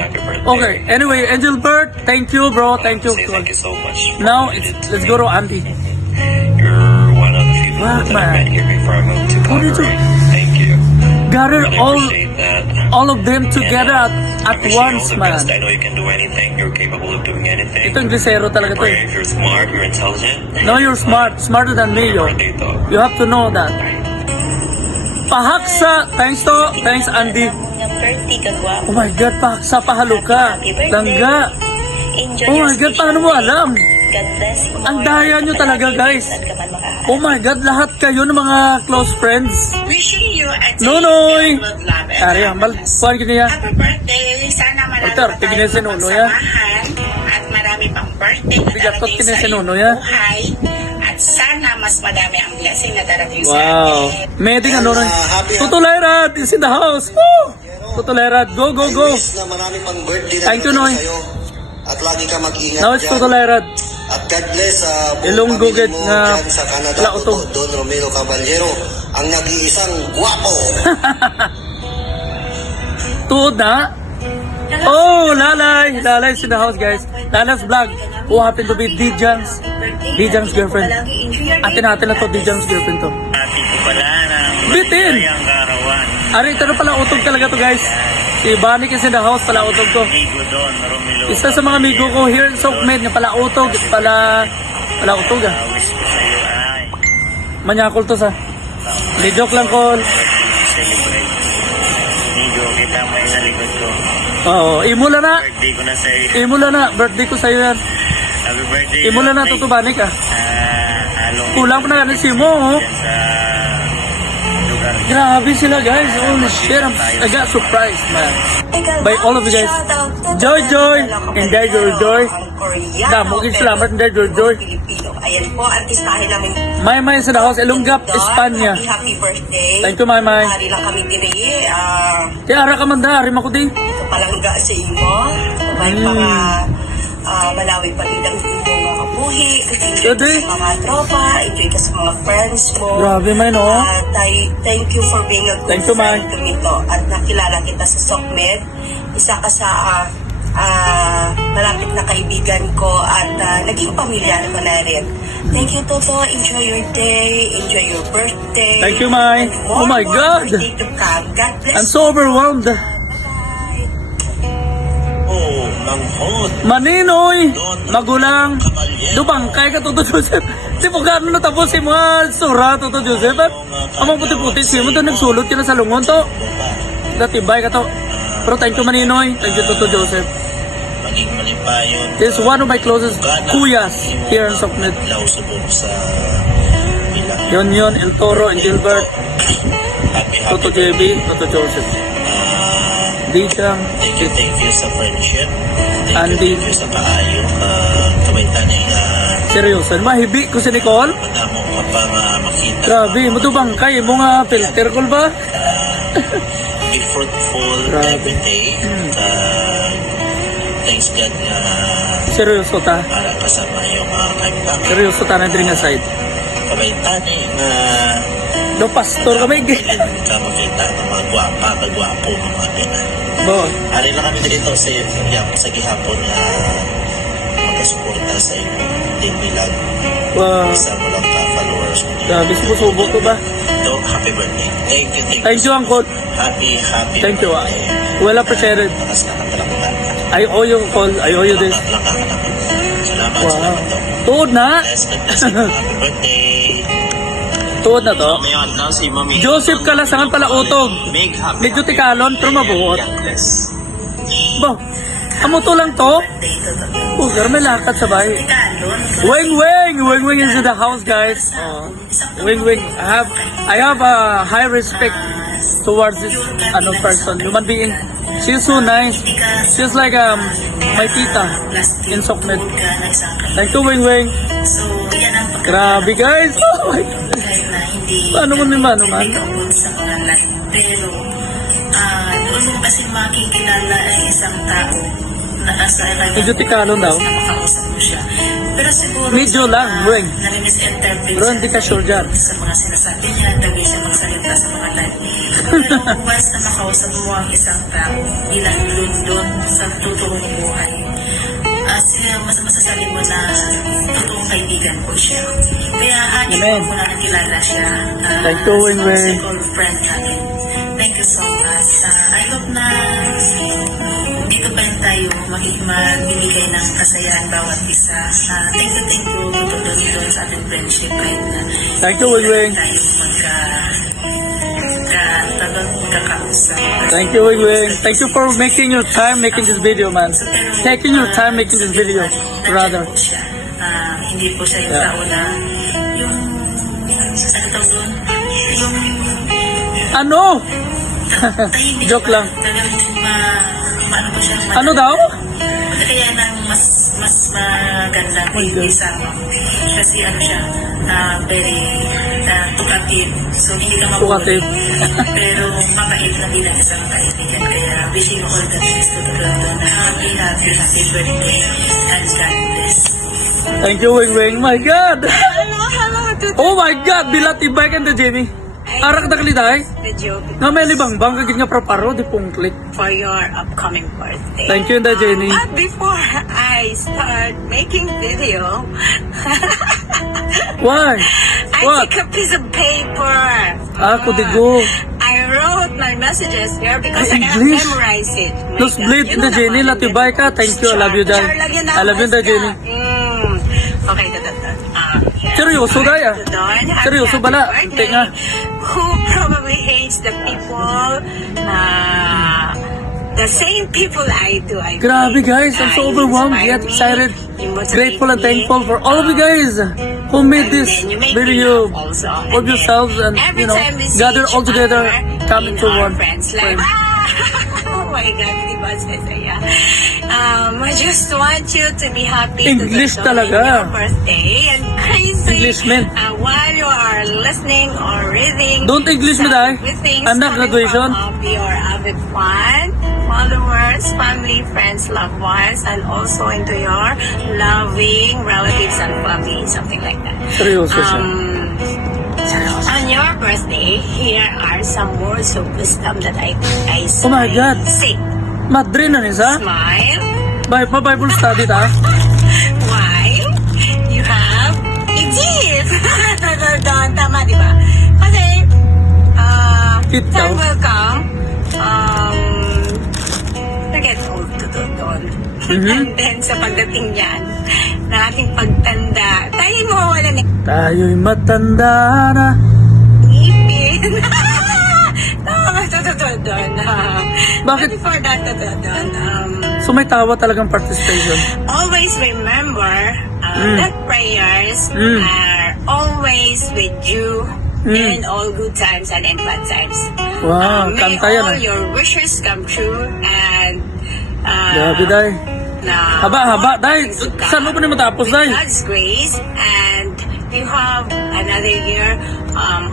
happy birthday. Okay, anyway, Angelbert, thank you, bro. Thank you. Say thank you so much. Now, let's go to Andy. You're one of the people Wow, that man. I've been here before I moved to What did you- Calgary. Thank you. Gather Really all appreciate that. of them together And, at I wish you all once, the man. best. I know you can do anything. You're capable of doing anything. Ito Inglesero talaga to. If you're smart, you're intelligent. No, you're smart. Smarter than me, yo. Birthday though. You have to know that. Pahaksa. Thanks, Andy. Ng birthday ka, guwapo. Oh my God, pahaksa, pahalo ka. Happy birthday. Langga. Enjoy Oh your my God, special paano mo day. alam? God bless you. Ang daya nyo talaga, guys. Saan ka man makaharap. Oh my God, lahat kayo ng mga close friends. Wishing you a day Nonoy. filled with love and Ari, ambal. happiness. Kuhan ka niya. Happy birthday! Sana marami Arthur, pa tignan tayong si Nono, ya. mapagsamahan at marami pang birthday na Bigat ko, darating tignan sa si iyong Nono, ya. buhay at sana mas madami ang blessing na darating sa Wow. atin. Meding ano rin. Tutulerad is in the house. Woo! Tutulerad. Go, go, go. Wish na marami pang birthday na Thank you, darating Noy. sa'yo. At lagi ka mag-ingat Now it's dyan. Tutulerad. At God bless sa Ilong buong gugit pamilya mo na dyan sa Canada. lautog. Don Romero Caballero, ang nag-iisang guwapo. Tuod na. Oh, Lalay. Lalay's in the house, guys. Lalay's vlog. Who happened to be Dijang's girlfriend. Atin na to, Dijang's girlfriend to. Ate ko pala na Bitin! ang karawan. Ari, ito na pala utog talaga to, guys. Si Banik is in the house, pala utog to. Amigo doon, Romelo. Isa sa mga amigo ko here in Sockmed, nga pala utog, pala utog ah. Wish ko sa'yo ay Manyakol to sa. Hindi joke lang, Col. celebrate. Amigo, kita mo yung sa likod ko. Oo, imula na. Birthday ko na sa'yo. Imula na, birthday ko sa'yo yan. Happy birthday. Imula na, birthday. to Banik ah. Halong Kulang pa na ganun si mo, oh. dyan sa lugar. Grabe sila, guys. Holy shit, I got surprised, man. By all of you guys. Joy, Joy. Enjoy your joy. Damo, salamat, enjoy your joy. Ayan po, artistahin namin. May sa the house, Elungap, Espanya. Happy birthday. Thank you, May. Hari lang kami diri. Kaya ara ka man da, ari ko din. Palangga sa imo. May mga malawig pa rin ang inyong mga kabuhi. Good day. Sa mga tropa, enjoy ka sa mga friends mo. Grabe, May, no? Thank you for being a good Thank you, friend May. to me to. At nakilala kita sa SOCMED. Isa ka sa malapit na kaibigan ko at naging pamilya ko na rin. Thank you, Toto. Enjoy your day. Enjoy your birthday. Thank you, May. And Oh my more God. birthday to come. God bless I'm so overwhelmed. Bye-bye. Oh, manghod. Maninoy, magulang. Dubangkay ka, Toto Joseph. Di po gano'n natapos si mga sura, Toto Joseph. Amang puti-puti siya mo, nagsulot ka na sa lungon to. Datibay ka to. Pero thank you, Maninoy. Thank you, Toto Joseph. Maging malipayon. This is one of my closest kuyas here in Sockmed. Lausubog sa ilang. Yon, El Toro, and Gilbert, Happy Toto JB, Toto Joseph. Dijang, Thank you sa friendship. Andy. Thank you sa kaayo. Kawitan ay Seryoso, mahibi ko si Nicole. madamo ka pa makita. Grabe, mo to bangkay mo nga filter ko ba? Be fruitful Grabe. every day. Thanks God nga Seryoso ta. para kasama yung kaibigan. Seryoso ta na dring aside. Kawitan ay nga Do pastor kami. kailan ka makita ng mga gwapa, kagwapo ng mga tinan. Bo, Ari lang kami dito sa gihapon na magkasuporta sa inyong daily vlog. wow. Isa mo lang ka-followers mo. Grabe, subo ko ba? So, happy birthday. Thank you. Thank you, Uncle. Happy Thank you, ah. birthday. Well appreciated. Takas na katalakta. I owe you, call. I owe you this. Salamat, Wow. salamat to. Tuod na. Bless, bless. Happy birthday. Tuod na to. Mayon lang si Mami. Joseph Kalasangan pala utog. Big happy. Medyo tikalon, pero mabuot. God bless. Bo, amo to lang to. Pero may lakad sa bahay. Wing is in the house, guys. Wing. I have a high respect towards this person, human being. She's so nice. She's like my tita in Sockmed. Thank you, Wing. So, yan ang Grabe, guys. Oh my God. kahit na hindi Paano man? ikaw sa mga live. Pero, doon mo kasi makikilala ang isang tao na nasa Medyo tikalon daw. na makausap mo siya. Pero siguro Medyo lang, Weng. nami-misinterpret Pero hindi ka sure dyan. sa mga sinasabi niya, dagay siya magsalita sa mga live. Pero once na makausap mo ang isang tao, bilang doon sa totoong buhay. Mas masasabi mo na totoong kaibigan po siya. Kaya anin Amen. po na nakilala siya. Thank you, Wing-Wing. Circle friend natin. Thank you so much. I hope na dito pa rin tayo magbibigay ng kasayahan bawat isa. Thank you doon sa ating friendship. Thank you, Wing-Wing. Tayo magkakausap. Thank you, Wing-Wing. Thank you for making your time making this video, man. Taking your time making this video, rather. Hindi po siya yung Yeah. tao na yung ano tawag doon? Yung Ano? tahimik Joke pa. lang. Talagang ano po siya? Ano daw? Kaya nang mas maganda po yung isama. Kasi ano siya, very talkative. So hindi ka Talkative. pero mabait na bilang isang kaibigan. Kaya wishing you all the best to the Lord. Happy birthday and God bless. Thank you, Wing-Wing. My God! Oh my God! Bilat ibay ka na, Jamie. Arak na kaliday. The joke Nga may libang bang kagit nga praparo, di pong click. for your upcoming birthday. Thank you, Inday Jenny. But before I start making video, Why? I What? take a piece of paper. Ako digo. I wrote my messages here because I cannot English? memorize it. My Los God, blade, you know Inday Jenny, naman, latibay ka. Thank you, I love you, Dad. Char, lagyan na I love you, mas Inday ka. Jenny. Okay, here. Seryoso, Day, ah. Don, happy, Seryoso happy bala. birthday. Tek nga. Who probably hates the people, the same people I do. I Grabe, think. guys. I'm so You overwhelmed, inspire yet me, excited, you motivate grateful and me. thankful for all of you guys who made And this then you make me video laugh also. of And then yourselves and, every you know, time we see gather each all together, other come in into our one friends life. frame. Oh my God, di ba saya? I just want you to be happy English to the talaga. your birthday and crazy Englishman. while you are listening or reading. Don't English me, Day. Everything's Anak, coming graduation. from your avid fan, followers, family, friends, loved ones, and also into your loving relatives and family, something like that. Seryoso siya. On your birthday, here are some words of wisdom that I Oh my God. say. Madrid na nisa? Smile Bible study ta? while you have a gift. Tama, di ba? Kasi, Cute time daw. will come, forget old to doon. And then, sa pagdating niyan, na ating pagtanda, tayo mawawala ng Tayo'y matanda na. ngipin. Tama, totoo doon. Bakit? Before that, totoo doon. So may tawa talagang participation. Always remember that prayers are always with you in all good times and in bad times. Wow, May kanta yan all ah. your wishes come true and Grabe, Day. na Haba, Day. Saan mo pa na matapos, with Day? God's grace, and you have another year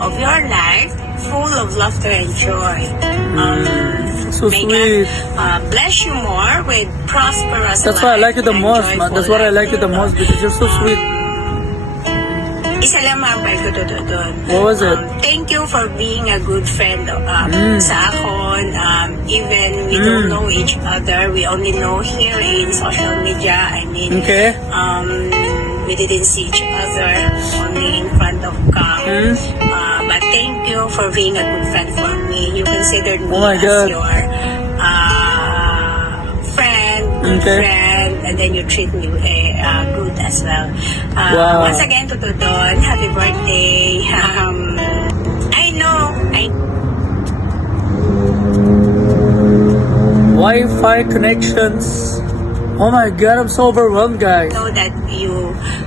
of your life full of laughter and joy. So May sweet. God bless you more with prosperous That's why I like you the and most, man. joyful That's why I life. like you the most because you're so sweet. Isa lang mabay ko doon. What was it? Thank you for being a good friend sa akon. Even we don't know each other. We only know here in social media. I mean, Okay. we didn't see each other only in front of cam. But thank you for being a good friend for me. You considered me Oh my as God. your friend, good Okay. friend, and then you treat me good as well. Wow. Once again, Tuto Don, happy birthday. I know, Wi-Fi connections. Oh my God, I'm so overwhelmed, guys. know that you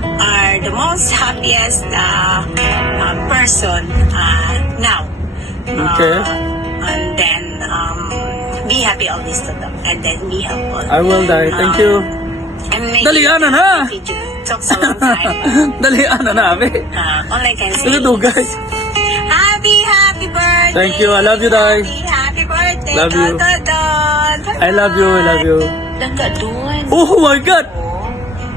are the most happiest person now. Okay. And then be happy always to them. And then be helpful. I will, Day. Thank you. And make Dalian it na! video. Took so long time. Dalian na namin. All I can say Ano to, is, guys? happy birthday. Thank you. I love you, Day. Happy birthday. Love you. Toto Don. I love you. I love you. Daga Don. Oh my God!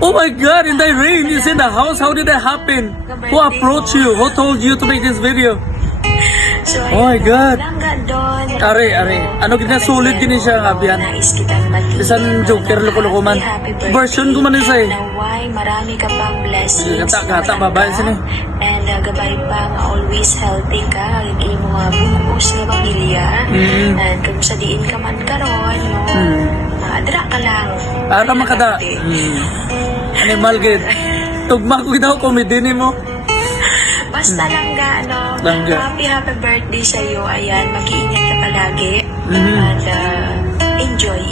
Oh my God! In the rain, is in the house. How did that happen? Who approached you? Who told you to make this video? So, Oh my God. Langga doon. Are. Ano ginasulit din siya nga biyan? Nais kitang batiin. Bisan joker loko-loko man. Happy birthday. Version ko man isa eh. Naway, marami ka pang blessings. Gata, babae sila. And gabay pa nga always healthy ka. Lagi mo nga bumuos nga pamilya. And kung sa diin ka man karon, no? Adra ka lang. Ara makada. Animal gid. Tugma ko daw comedy ni mo. Basta langga, no? Langga. Happy birthday sa iyo. Ayan, mag-iingat ka palagi. And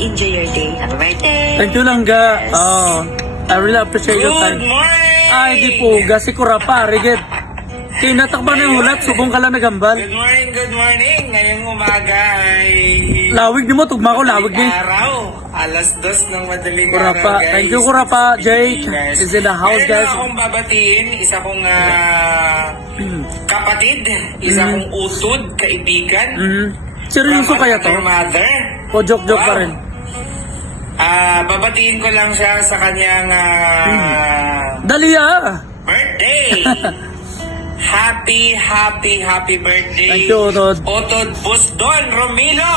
enjoy your day. Happy birthday! Thank you lang ga. Oh, I really appreciate your Good time. morning! Ay, di po. Gasi ko rapa, rigid. Kinatakba na yung hulat, subong ka lang nagambal. Good morning! Ngayong umaga ay... Lawig di mo, tugma ko, lawig di. Araw, alas 2 ng madaling Kurapa. araw, guys. Thank you, Kurapa. Jake Yes. is in the house, Meron guys. akong babatiin, isa kong kapatid, isa kong utod, kaibigan. Seryoso kaya to? From mother. O joke-joke pa rin? Babatiin ko lang siya sa kanyang Dali ah! birthday. Happy birthday. Thank you, Otod. Otod Busdon Romilo.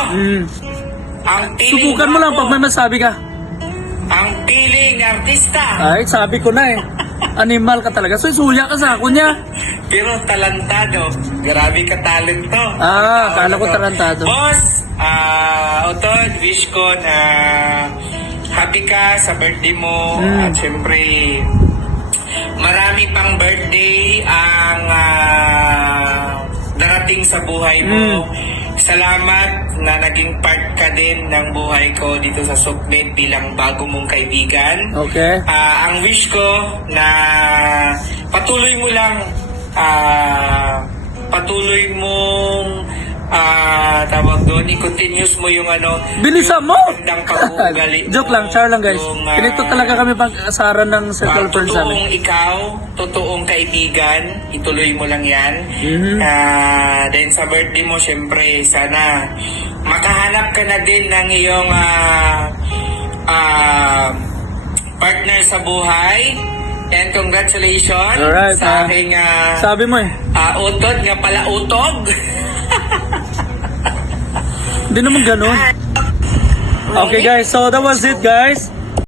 Ang piling Subukan mo lang pag may masabi ka. Ang piling artista. Ay, sabi ko na eh. Animal ka talaga. So, suya ka sa ako niya. Pero talentado. Grabe ka talento. Kala ko tarantado. Boss, Otod, wish ko na happy ka sa birthday mo. At syempre, marami pang birthday ang darating sa buhay mo. Salamat na naging part ka din ng buhay ko dito sa Sukbit bilang bago mong kaibigan. Okay. Ang wish ko na patuloy mo lang patuloy mong tawag doon, i-continuous mo yung Bilisan mo! magandang pag-uugali. Joke lang, char lang guys. Yung, Pinito talaga kami pag-asaran ng circle friends namin. totoong ikaw, totoong kaibigan, ituloy mo lang yan. Then sa birthday mo, syempre, sana makahanap ka na din ng iyong partner sa buhay. And congratulations Alright, sa aking sabi mo eh. utod, nga pala utog. Hindi naman ganun. Okay guys, so that was it guys.